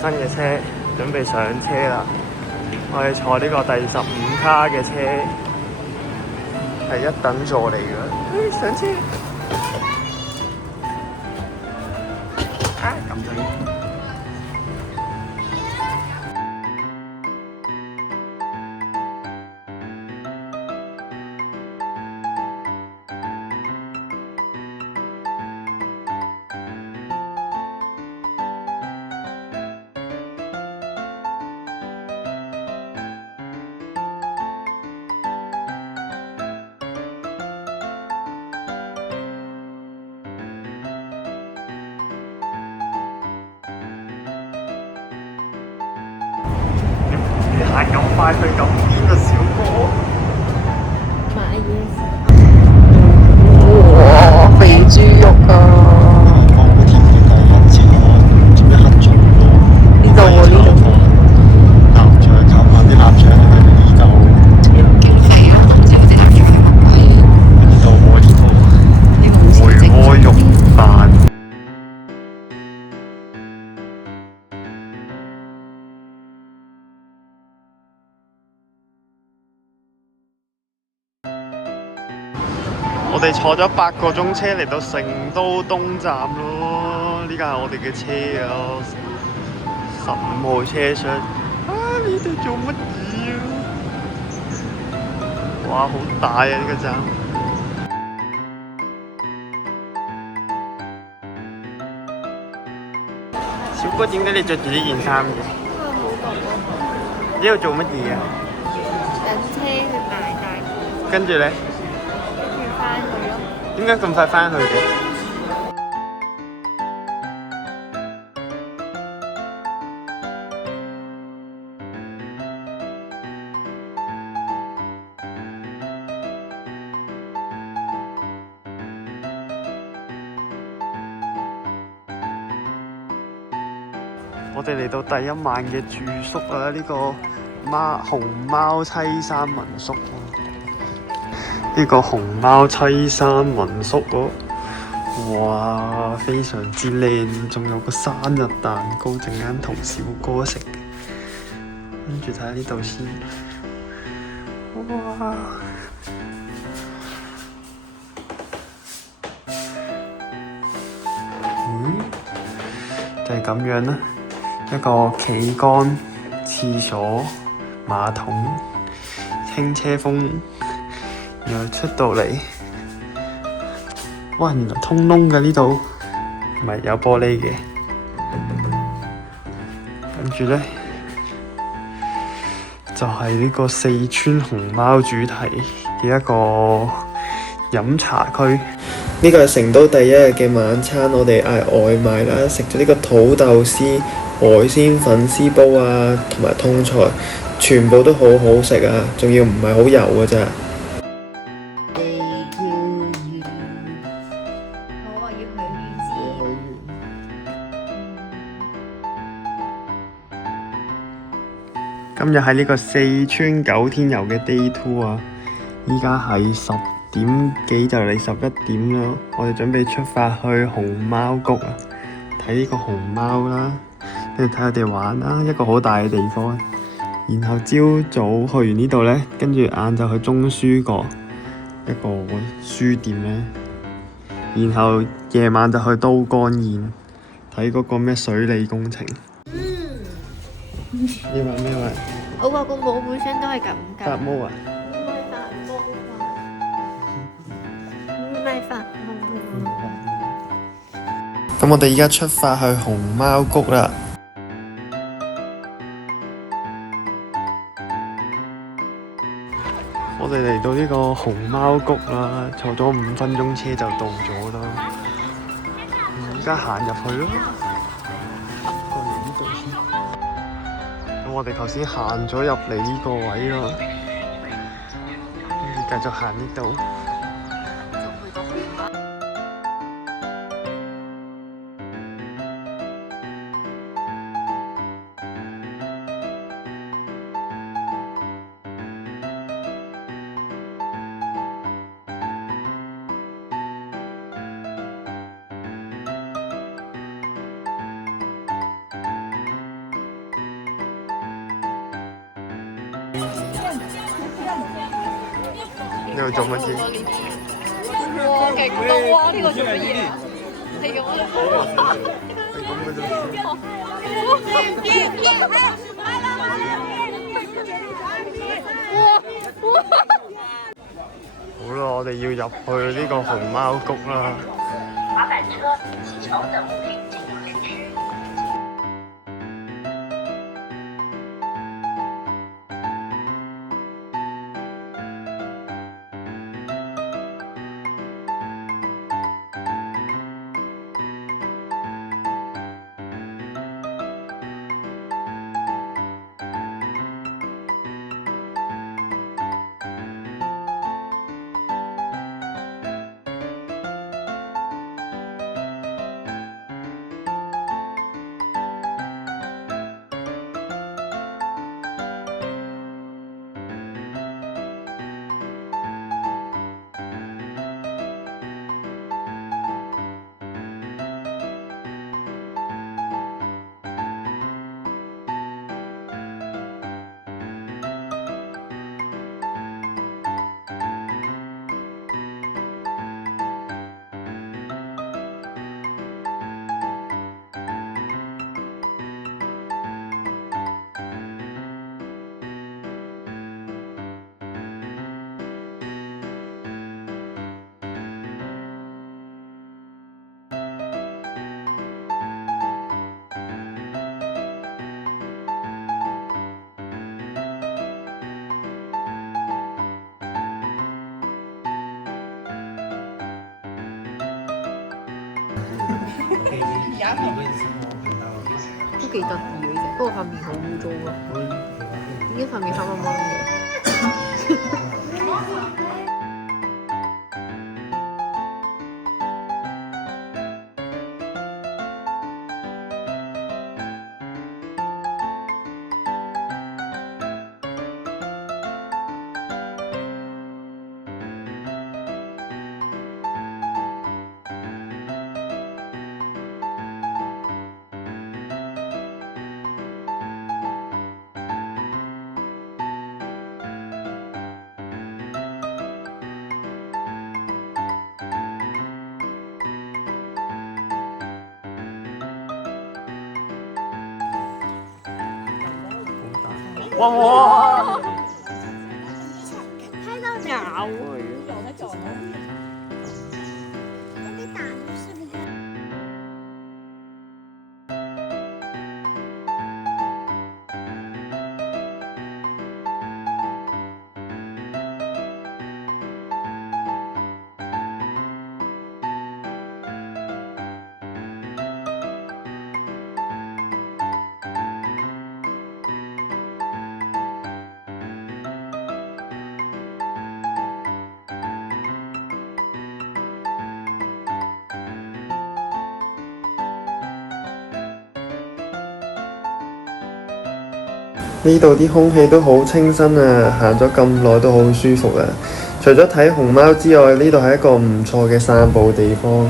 新嘅車，準備上車啦。我哋坐呢個第15卡嘅車，係一等座嚟嘅。上車。撳咗。行咁快去咁邊啊，小哥！買嘢食。哇，肥豬肉啊！港嗰條嘅第一次我做咩黑咗咯？呢度喎，呢度。臘腸炒飯啲臘腸係咪呢度？幾肥啊！唔知嗰啲臘腸係乜鬼？呢度喎，呢度。呢個好似梅窩肉飯。我哋坐咗8個鐘車嚟到成都東站咯，呢架係我哋嘅車啊，15號車廂。呢度做乜嘢啊？哇，好大啊！呢個站。小哥，點解你着住呢件衫嘅？呢度做乜嘢啊？等車去買大貨，跟住咧？跟住翻去咯。點解咁快翻去嘅？我哋嚟到第一晚嘅住宿啊！呢個熊貓棲山民宿呢個熊貓棲山民宿哇，非常之靚，仲有個生日蛋糕，陣間同小哥食。跟住睇下呢度先，哇！就係咁樣啦。一個企缸、廁所、馬桶、輕車風，然後出到嚟，哇！原來通窿嘅呢度，唔係有玻璃嘅。跟住咧，就係呢個四川熊貓主題嘅一個飲茶區。呢個係成都第一日嘅晚餐，我哋嗌外賣啦，食咗呢個土豆絲、海鮮粉絲煲啊，同埋通菜，全部都好好食啊，仲要唔係好油㗎咋。好啊，要許願先。今日係呢個四川9天遊嘅 Day 2啊，依家係10點幾就嚟11點啦，我哋準備出發去熊貓谷啊，睇呢個熊貓啦，跟住睇佢哋玩啦，一個好大嘅地方。然後朝早去完呢度呢，跟住晏晝去中書閣一個書店呢，然後夜晚就去都江堰睇嗰個咩水利工程。咩話咩話？我話個帽本身都係咁㗎。發毛啊！唔係發毛啊！咁我哋而家出發去熊貓谷啦。我哋嚟到呢個熊貓谷啦，坐咗5分鐘車就到咗啦。而家行入去啦。過嚟呢度先。咁我哋頭先行咗入嚟呢個位啦，跟住繼續行呢度。呢度做乜嘢？哇，勁多啊！呢個做乜嘢啊？係咁啊！係咁嘅啫。好啦，我哋要入去呢個熊貓谷啦。滑板車、氣球等物品進入園區。都幾得意嘅啫，不過塊面好污糟咯。點解塊面黑掹掹嘅？哇！睇到咬佢。呢度啲空氣都好清新啊，行咗咁耐都好舒服啊！除咗睇熊貓之外，呢度係一個唔錯嘅散步地方。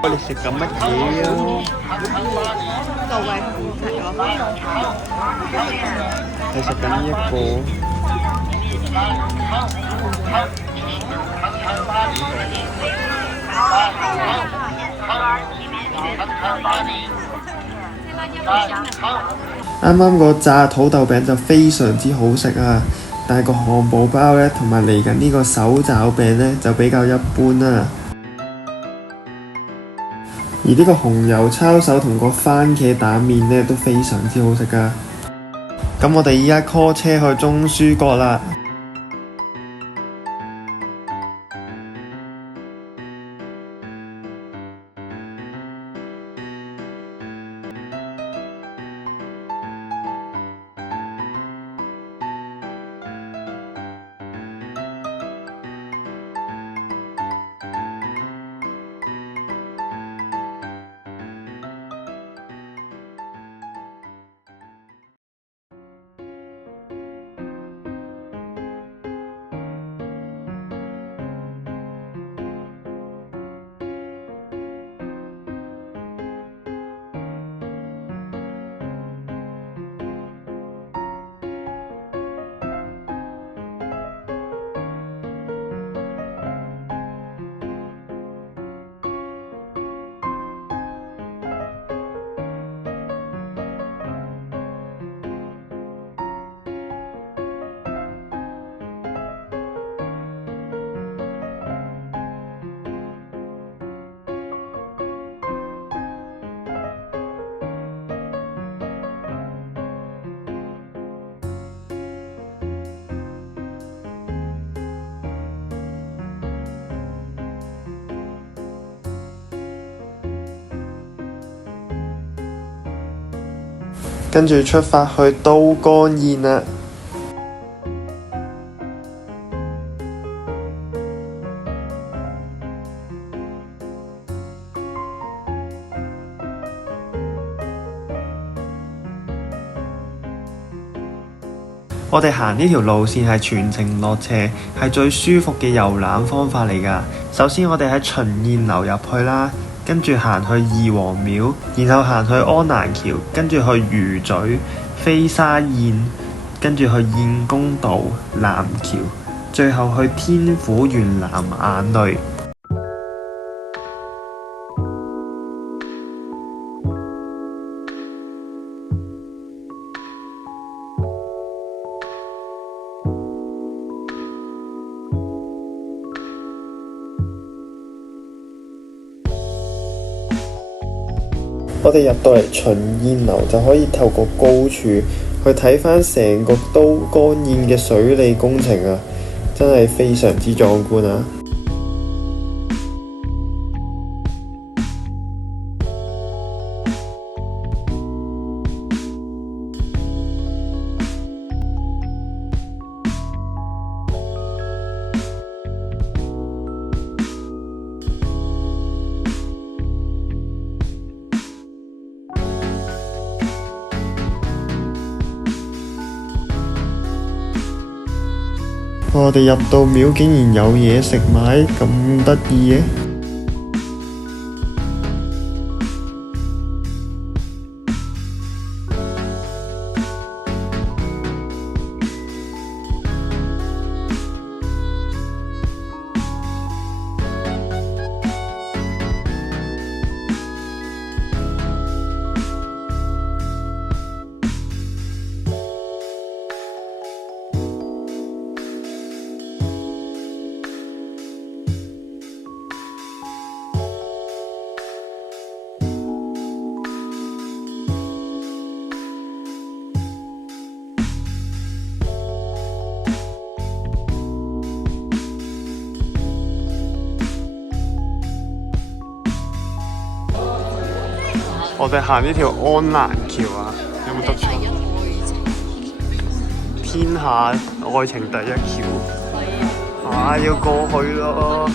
我哋食緊乜嘢啊？就為副食咯。係食緊呢一個。啱啱個炸土豆餅就非常之好食啊！但係個漢堡包呢，同埋嚟緊呢個手抓餅呢，就比較一般啦。而呢個紅油抄手同個番茄蛋麵呢，都非常之好食㗎。咁我哋依家 call 車去中書閣啦。跟住出發去都江堰啦。我哋行呢條路線係全程落斜，係最舒服嘅遊覽方法嚟㗎。首先我哋喺秦燕樓入去啦，跟住行去二王廟，然後行去安蘭橋，跟住去魚咀、飛沙宴，跟住去燕公道、南橋，最後去天府園藍眼淚。我哋入到嚟秦燕樓就可以透過高處去睇返成個都江堰嘅水利工程啊，真係非常之壯觀啊！我哋入到廟竟然有嘢食買，咁得意嘅。我哋行呢條安蘭橋啊，有冇讀錯？天下愛情第一橋，啊，要過去咯！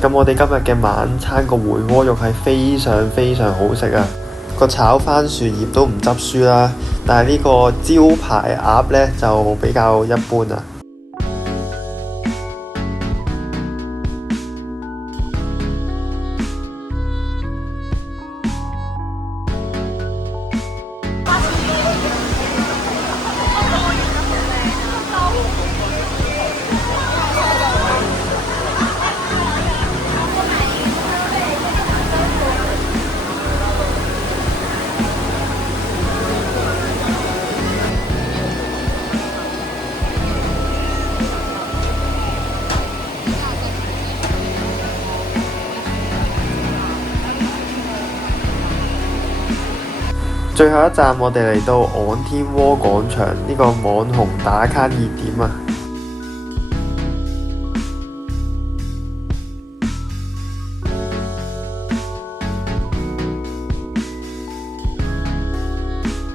咁我哋今日嘅晚餐個回鍋肉係非常非常好食啊！個炒番薯葉都唔執輸啦，但係呢個招牌鴨呢，就比較一般啊。最後一站，我哋嚟到昂天窩廣場呢個網紅打卡熱點啊！